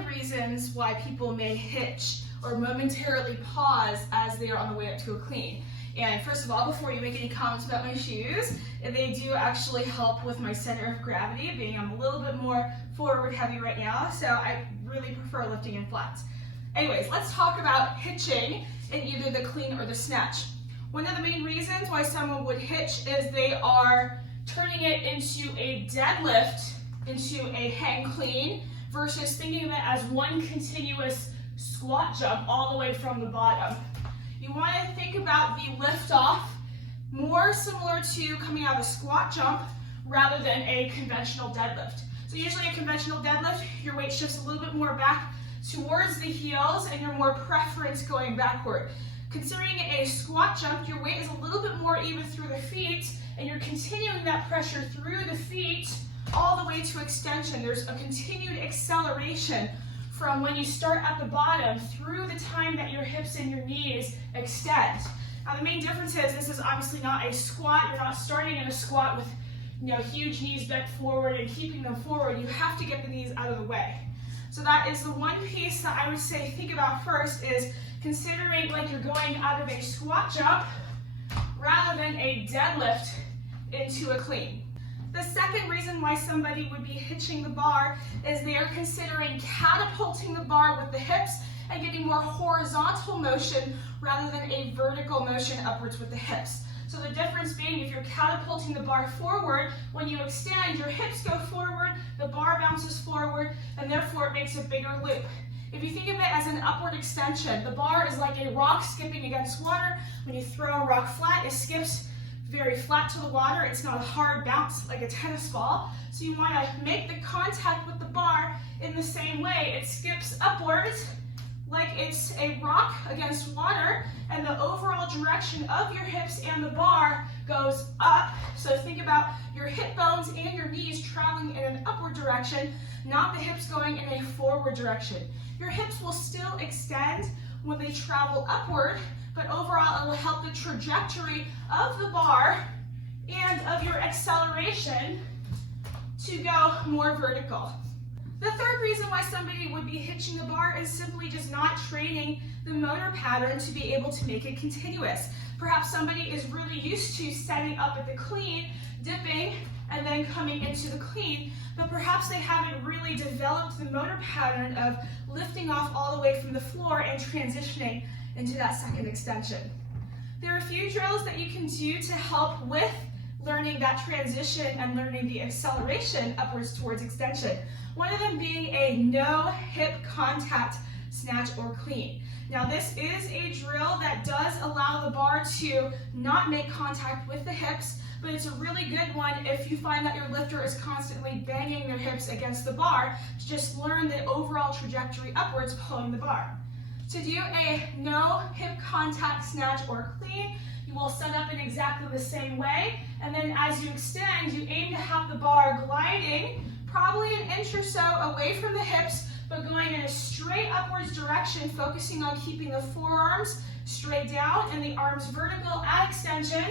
of reasons why people may hitch or momentarily pause as they are on the way up to a clean. And first of all, before you make any comments about my shoes, they do actually help with my center of gravity, being I'm a little bit more forward heavy right now, so I really prefer lifting in flats. Anyways, let's talk about hitching in either the clean or the snatch. One of the main reasons why someone would hitch is they are turning it into a deadlift, into a hang clean, versus thinking of it as one continuous squat jump all the way from the bottom. You want to think about the lift off more similar to coming out of a squat jump rather than a conventional deadlift. So usually a conventional deadlift, your weight shifts a little bit more back towards the heels and you're more preference going backward. Considering a squat jump, your weight is a little bit more even through the feet and you're continuing that pressure through the feet all the way to extension. There's a continued acceleration from when you start at the bottom through the time that your hips and your knees extend. Now the main difference is this is obviously not a squat. You're not starting in a squat with huge knees bent forward and keeping them forward. You have to get the knees out of the way. So that is the one piece that I would say think about first, is considering like you're going out of a squat jump rather than a deadlift into a clean. The second reason why somebody would be hitching the bar is they are considering catapulting the bar with the hips and getting more horizontal motion rather than a vertical motion upwards with the hips. So the difference being, if you're catapulting the bar forward, when you extend, your hips go forward, the bar bounces forward, and therefore it makes a bigger loop. If you think of it as an upward extension, the bar is like a rock skipping against water. When you throw a rock flat, it skips very flat to the water. It's not a hard bounce like a tennis ball. So you want to make the contact with the bar in the same way. It skips upwards like it's a rock against water, and the overall direction of your hips and the bar goes up. So think about your hip bones and your knees traveling in an upward direction, not the hips going in a forward direction. Your hips will still extend when they travel upward, but overall it will help the trajectory of the bar and of your acceleration to go more vertical. The third reason why somebody would be hitching the bar is simply just not training the motor pattern to be able to make it continuous. Perhaps somebody is really used to setting up at the clean, dipping, and then coming into the clean, but perhaps they haven't really developed the motor pattern of lifting off all the way from the floor and transitioning into that second extension. There are a few drills that you can do to help with learning that transition and learning the acceleration upwards towards extension. One of them being a no hip contact snatch or clean. Now this is a drill that does allow the bar to not make contact with the hips, but it's a really good one if you find that your lifter is constantly banging their hips against the bar to just learn the overall trajectory upwards pulling the bar. To do a no hip contact snatch or clean, you will set up in exactly the same way, and then as you extend, you aim to have the bar gliding probably an inch or so away from the hips, but going in a straight upwards direction, focusing on keeping the forearms straight down and the arms vertical at extension,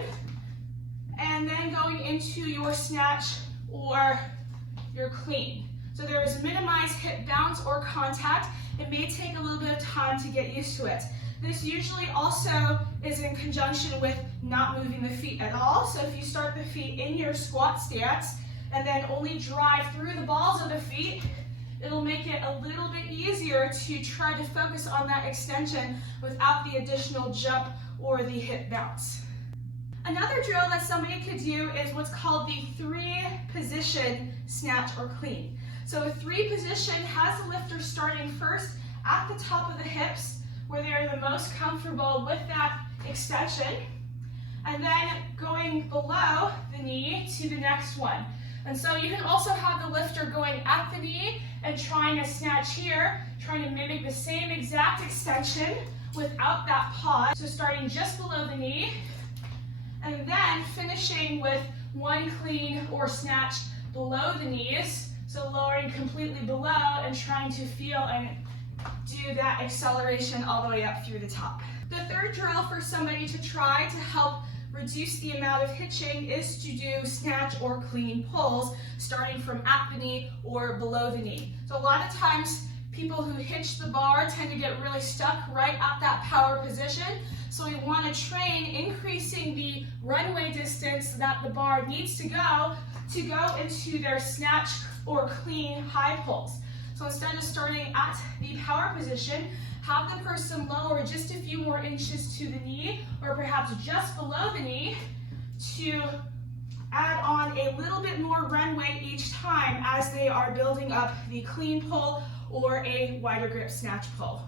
and then going into your snatch or your clean. So there is minimized hip bounce or contact. It may take a little bit of time to get used to it. This usually also is in conjunction with not moving the feet at all. So if you start the feet in your squat stance and then only drive through the balls of the feet, it'll make it a little bit easier to try to focus on that extension without the additional jump or the hip bounce. Another drill that somebody could do is what's called the 3-position snatch or clean. So a 3-position has the lifter starting first at the top of the hips, where they are the most comfortable with that extension, and then going below the knee to the next one. And so you can also have the lifter going at the knee and trying a snatch here, trying to mimic the same exact extension without that pause. So starting just below the knee, and then finishing with one clean or snatch below the knees. So lowering completely below and trying to feel and do that acceleration all the way up through the top. The third drill for somebody to try to help reduce the amount of hitching is to do snatch or clean pulls starting from at the knee or below the knee. So a lot of times People who hitch the bar tend to get really stuck right at that power position. So we want to train increasing the runway distance that the bar needs to go into their snatch or clean high pulls. So instead of starting at the power position, have the person lower just a few more inches to the knee, or perhaps just below the knee, to add on a little bit more runway each time as they are building up the clean pull or a wider grip snatch pull.